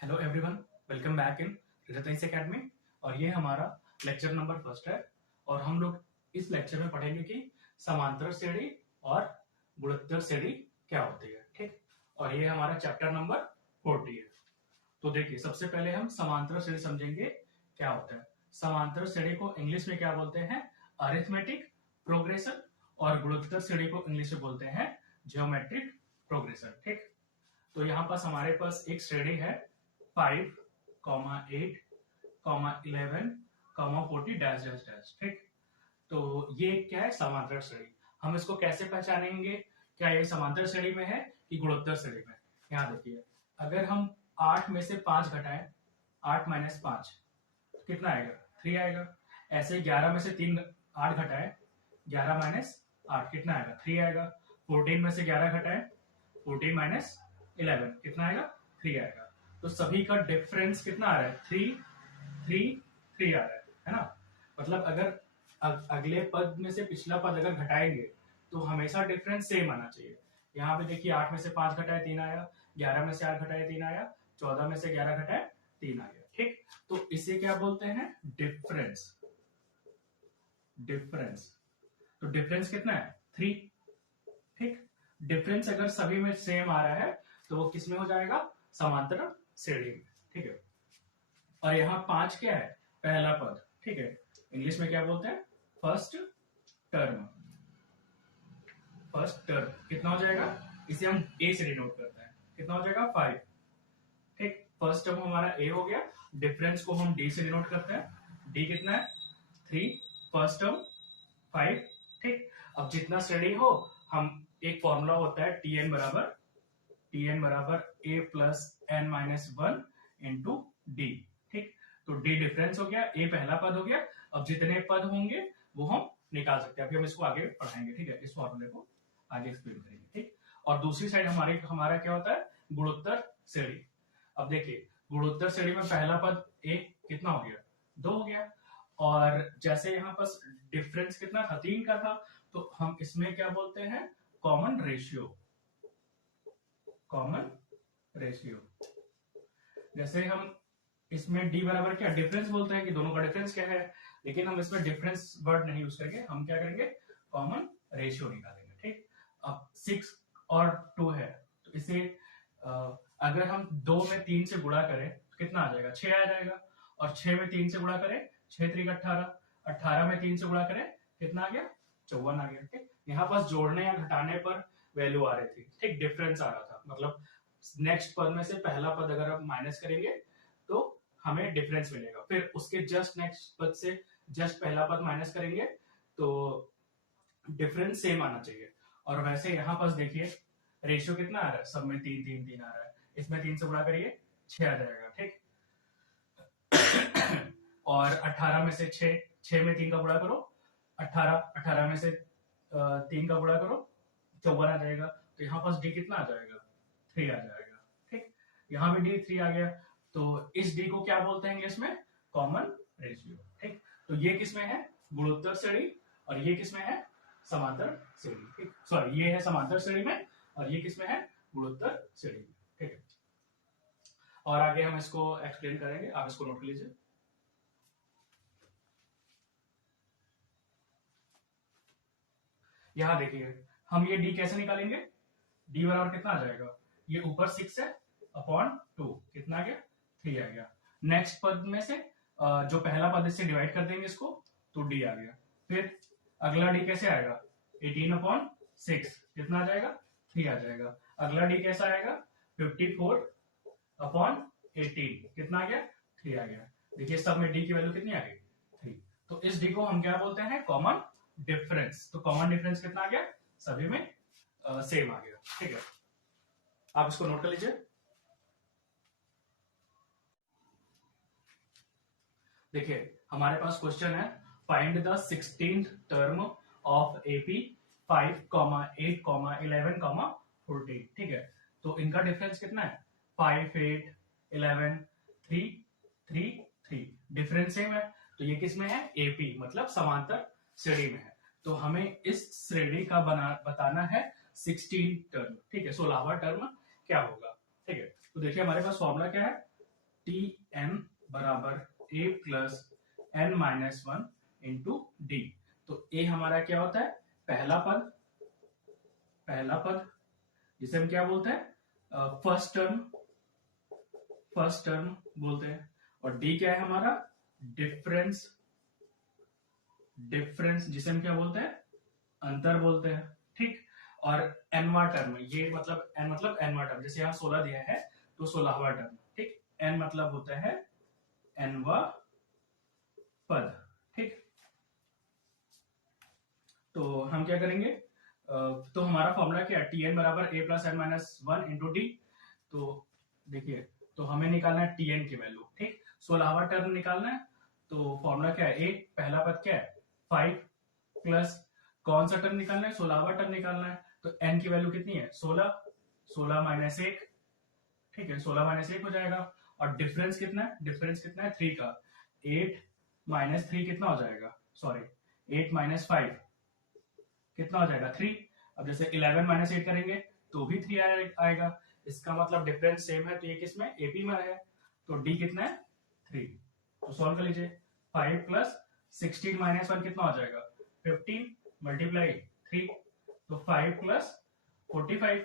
Hello everyone, welcome back in result academy. और ये हमारा लेक्चर नंबर फर्स्ट है। और हम लोग इस लेक्चर में पढ़ेंगे कि समांतर श्रेणी और गुणोत्तर श्रेणी क्या होती है। ठीक, और ये हमारा चैप्टर नंबर 40 है। तो देखिए, सबसे पहले हम समांतर श्रेणी समझेंगे क्या होता है। समांतर श्रेणी को इंग्लिश में क्या बोलते हैं? Arithmetic progression. और गुणोत्तर श्रेणी को इंग्लिश में बोलते हैं ज्योमेट्रिक प्रोग्रेशन। ठीक, तो यहाँ पास हमारे पास एक श्रेणी है 5, 8, 11, 40 डैश डैश डैश। ठीक, तो ये क्या है? समांतर श्रेणी। हम इसको कैसे पहचानेंगे? क्या ये समांतर श्रेणी में है कि गुणोत्तर श्रेणी में? यहाँ देखिए, अगर हम 8 में से 5 घटाएं, 8 माइनस 5 कितना आएगा? 3 आएगा। ऐसे 11 में से 3 8 घटाएं, 11 माइनस 8 कितना आएगा? 3 आएगा। 14 में से 11 घटाएं, 14 माइनस 11 कितना आएगा? 3 आएगा। तो सभी का डिफरेंस कितना आ रहा है? 3 3 3 आ रहा है ना? मतलब अगर अगले पद में से पिछला पद अगर घटाएंगे तो हमेशा डिफरेंस सेम आना चाहिए। यहाँ पे देखिए, 8 में से 5 घटाए 3 आया, 11 में से 8 घटाए 3 आया, 14 में से 11 घटाए 3 आ गया। ठीक, तो इसे क्या बोलते हैं? डिफरेंस। डिफरेंस, तो डिफरेंस कितना है? 3। ठीक, डिफरेंस अगर सभी में सेम आ रहा है तो वो किस में हो जाएगा? समांतर श्रेणी में। ठीक है, और यहाँ 5 क्या है? पहला पद। ठीक है, इंग्लिश में क्या बोलते हैं? First term. फर्स्ट टर्म कितना हो जाएगा? इसे हम ए से डिनोट करते हैं। कितना हो जाएगा? 5। ठीक, फर्स्ट टर्म हमारा ए हो गया। डिफरेंस को हम डी से डिनोट करते हैं। डी कितना है? 3। First term 5। ठीक, अब जितना श्रेणी हो, हम एक फॉर्मूला होता है टीएन बराबर A plus N minus 1 into D. ठीक, तो डी डिफरेंस हो गया, ए पहला पद हो गया। अब जितने पद होंगे वो हम निकाल सकते हैं। अभी हम इसको आगे पढ़ाएंगे। ठीक है, इस फॉर्मूले को आगे एक्सप्लेन करेंगे। ठीक, और दूसरी साइड हमारा क्या होता है? गुणोत्तर श्रेणी। अब देखिए, गुणोत्तर श्रेणी में पहला पद ए कितना हो गया? 2 हो गया। और जैसे यहाँ पास डिफरेंस कितना था? 3 का था, तो हम इसमें क्या बोलते हैं? Common ratio. Common ratio. जैसे हम इसमें डी बराबर क्या डिफरेंस बोलते हैं कि दोनों का डिफरेंस क्या है, लेकिन हम इसमें डिफरेंस वर्ड नहीं यूज करेंगे। हम क्या करेंगे? कॉमन रेशियो निकालेंगे। ठीक, अब 6 और 2 है, तो इसे अगर हम 2 में 3 से गुणा करें तो कितना आ जाएगा? 6 आ जाएगा। और 6 में 3 से गुणा करें, 6 3 18, 18 में 3 से गुणा करें कितना आ गया? 54 आ गया। ठीक, यहाँ पास जोड़ने या घटाने पर वैल्यू आ रही थी। ठीक, डिफरेंस आ रहा था, मतलब नेक्स्ट पद में से पहला पद अगर हम माइनस करेंगे तो हमें डिफरेंस मिलेगा। फिर उसके जस्ट नेक्स्ट पद से जस्ट पहला पद माइनस करेंगे तो डिफरेंस सेम आना चाहिए। और वैसे यहाँ पास देखिए, रेशियो कितना आ रहा है? सब में 3 3 3 आ रहा है। इसमें 3 से गुणा करिए, 6 आ जाएगा। ठीक, और 18 में से 6 में 3 का गुणा करो, 18 में से 3 का गुणा करो, 54 आ जाएगा। तो यहाँ पास डी कितना आ जाएगा? 3 आ जाएगा। ठीक, यहाँ भी डी 3 आ गया। तो इस डी को क्या बोलते हैं इंग्लिश में? Common ratio. ठीक, तो ये किसमें है? गुणोत्तर श्रेणी। और ये किसमें है? समांतर श्रेणी। ठीक, सॉरी, ये है समांतर श्रेणी में और ये किसमें है? गुणोत्तर श्रेणी में। ठीक है, और आगे हम इसको एक्सप्लेन करेंगे। आप इसको नोट कर लीजिए। यहां देखिए, हम ये डी कैसे निकालेंगे? डी बराबर कितना आ जाएगा? ये ऊपर 6 है अपॉन 2 कितना आ गया? 3 आ गया। नेक्स्ट पद में से जो पहला पद इससे डिवाइड कर देंगे इसको, तो डी आ गया। फिर अगला डी कैसे आएगा? 18 अपॉन 6 कितना आ जाएगा? 3 आ जाएगा। अगला डी कैसा आएगा? 54 अपॉन 18 कितना आ गया? 3 आ गया। देखिए, सब में डी की वैल्यू कितनी आ गई? 3। तो इस डी को हम क्या बोलते हैं? Common difference. तो कॉमन डिफरेंस कितना आ गया? सभी में सेम आ गया। ठीक है, आप इसको नोट कर लीजिए। देखिए, हमारे पास क्वेश्चन है, find the 16th term of AP 5, 8, 11, 14। ठीक है, तो इनका डिफरेंस कितना है? 5, 8, 11, 3, 3, 3। डिफरेंस सेम है, तो ये किस में है? एपी, मतलब समांतर श्रेणी में है। तो हमें इस श्रेणी का बताना है 16 टर्म। ठीक है, 16वां टर्म क्या होगा? ठीक है, तो देखिए हमारे पास फॉर्मूला क्या है? टी एन बराबर A plus N minus one into D. तो ए हमारा क्या होता है, पहला पद जिसे हम क्या बोलते हैं, फर्स्ट टर्म बोलते हैं। और डी क्या है हमारा, डिफरेंस जिसे हम क्या बोलते हैं, अंतर बोलते हैं। ठीक, और एनवा टर्म, ये मतलब एनवा टर्म, जैसे यहाँ 16 दिया है तो 16वां टर्म। ठीक, एन मतलब होता है एनवा पद। ठीक, तो हम क्या करेंगे, तो हमारा फॉर्मूला क्या है, टी एन बराबर A plus N minus one into D. तो देखिए, तो हमें निकालना है टी एन की वैल्यू। ठीक, 16वां टर्म निकालना है, तो फॉर्मूला क्या है, ए पहला पद क्या है 5 प्लस कौन सा टर्म निकालना है, 16वां टर्म निकालना है। तो एन की वैल्यू कितनी है 16 माइनस 1। ठीक है, 16 माइनस 1 हो जाएगा। और डिफरेंस कितना है 3 का। 8 माइनस 3 कितना हो जाएगा, सॉरी 8 माइनस 5 कितना हो जाएगा 3। अब जैसे 11 माइनस 8 करेंगे तो भी 3 आएगा। इसका मतलब डिफरेंस सेम है, तो ये किसमें, एपी में है। तो डी कितना है 3। तो सॉल्व कर लीजिए, 5 प्लस 16 माइनस 1 कितना हो जाएगा 15 मल्टीप्लाई 3। तो 5 प्लस 45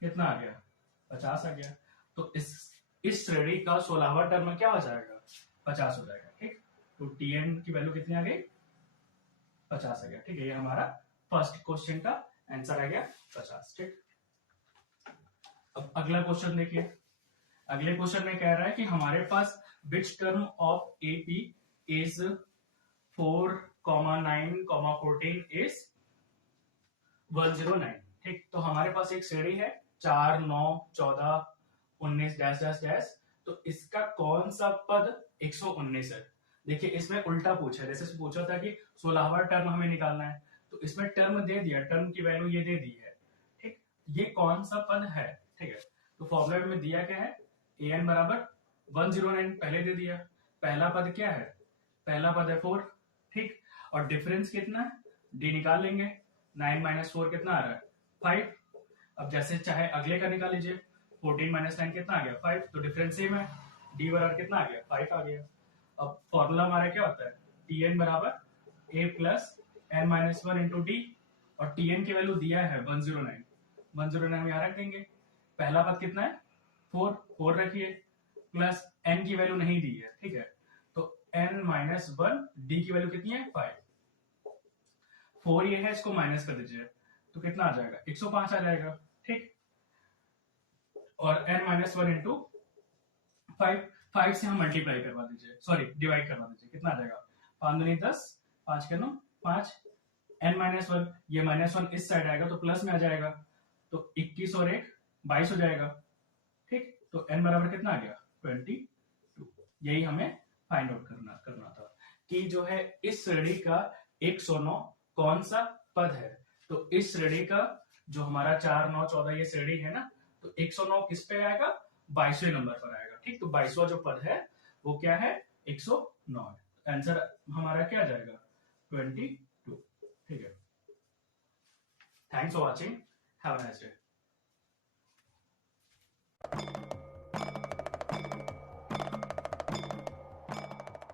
कितना आ गया 50 आ गया। तो इस श्रेणी का 16वां टर्म क्या हो जाएगा 50 हो जाएगा। ठीक, तो टीएन की वैल्यू कितनी आ गई 50 आ गया। ठीक है, ये हमारा फर्स्ट क्वेश्चन का आंसर आ गया 50। ठीक, अब अगला क्वेश्चन देखिए। अगले क्वेश्चन में कह रहा है कि हमारे पास which term of A P is 4, 9, 14 is 109। ठीक, तो हमारे पास एक श्रेणी है 4, 9, 14, 19 डैश डैश डैश। तो इसका कौन सा पद 119 है। देखिए, इसमें उल्टा पूछा है, जैसे पूछा था कि 16वां टर्म हमें निकालना है, तो इसमें टर्म दे दिया, टर्म की वैल्यू ये दे दी है। ठीक, ये कौन सा पद है। ठीक है, तो फॉर्मूला में दिया क्या है, ए एन बराबर 109 पहले दे दिया। पहला पद क्या है, पहला पद है 4। ठीक, और डिफरेंस कितना है, डी निकाल लेंगे। 9 माइनस 4 कितना आ रहा है 5। अब जैसे चाहे अगले का निकाल लीजिए, 14 माइनस 9 कितना आ गया 5। तो डिफरेंस सेम है, डी बराबर कितना आ गया 5 आ गया। अब फॉर्मूला हमारा क्या होता है, टी एन बराबर A plus N minus one into D. और टी एन की वैल्यू दिया है 109, 109 हम यहाँ रख देंगे। पहला पद कितना है 4 रखिए, प्लस एन की वैल्यू नहीं दी है। ठीक है, तो एन माइनस वन, डी की वैल्यू कितनी है 5। 4 ये है, इसको माइनस कर दीजिए तो कितना आ जाएगा 105 आ जाएगा। ठीक, और n माइनस वन इंटू 5 से हम मल्टीप्लाई करवा दीजिए, सॉरी डिवाइड करवा दीजिए, कितना आ जाएगा 5 दूनी 10, 5 के 9 5, n माइनस वन, ये माइनस वन इस साइड आएगा तो प्लस में आ जाएगा, तो 21 और 1 22 हो जाएगा। ठीक, तो n बराबर कितना आ गया 22। यही हमें फाइंड आउट करना था कि जो है इस श्रेणी का 109 कौन सा पद है। तो इस श्रेणी का जो हमारा 4, 9, 14 ये श्रेणी है ना, तो 109 किस पे आएगा 22वें नंबर पर आएगा। ठीक, तो 22वां जो पद है वो क्या है 109। आंसर हमारा क्या आ जाएगा 22। ठीक है, thanks for watching, have a nice day.